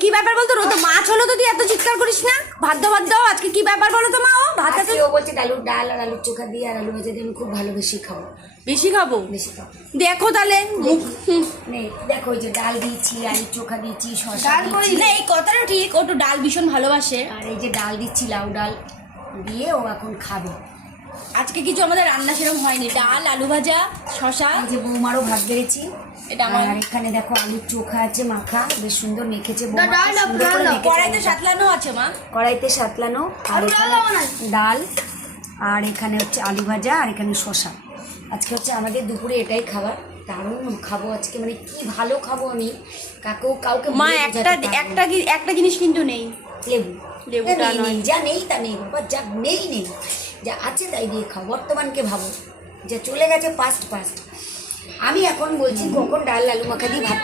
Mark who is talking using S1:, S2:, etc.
S1: কি ব্যাপার বলতো রোদ মাছ হলো তো তুই এত চিৎকার করিস না? ভাত দাও ভাত দাও আজকে কি ব্যাপার বলো তো মা ও? ভাত
S2: আজকে ও বলছে আলুর ডাল আর আলুর চোখা দিয়ে আর আলু ভাজা দিয়ে আমি খুব ভালোবেসে খাব।
S1: বেশি খাব?
S2: বেশি খাব।
S1: দেখো তাহলে।
S2: দেখো ওই যে ডাল দিয়েছি আলুর চোখা দিয়েছি শসা
S3: ডাল
S1: না এই কথাটা ঠিক ও তো ডাল ভীষণ ভালোবাসে।
S2: আর এই যে ডাল দিচ্ছি লাউ ডাল দিয়ে ও এখন খাবে।
S1: আজকে কিছু আমাদের রান্না সেরকম হয়নি। ডাল আলু ভাজা শশা
S2: যে বৌমারও ভাত বেড়েছি।
S1: এটা আমার
S2: এখানে দেখো আলুর চোখা আছে মাখা। বেশ সুন্দর মেখেছে
S1: কড়াইতে সাতলানো আছে মা।
S2: কড়াইতে সাতলানো। আর
S3: ডাল
S2: আর এখানে হচ্ছে আলু ভাজা আর এখানে শসা। আজকে হচ্ছে আমাদের দুপুরে এটাই খাবার। দারুণ খাব আজকে মানে কি ভালো খাব আমি। কাকেও কাউকে
S1: মা একটা। একটা একটা জিনিস কিন্তু নেই।
S2: লেবু।
S1: লেবুটা
S2: নেই, নেই, যা নেই তা নেই বাবা যা নেই নেই। যা আছে তাই দিয়ে খাও। বর্তমানকে ভাবো যা চলে গেছে পাস্ট পাস্ট আমি এখন বলছি কখন ডাল, আলু, মাখা দিয়ে ভাত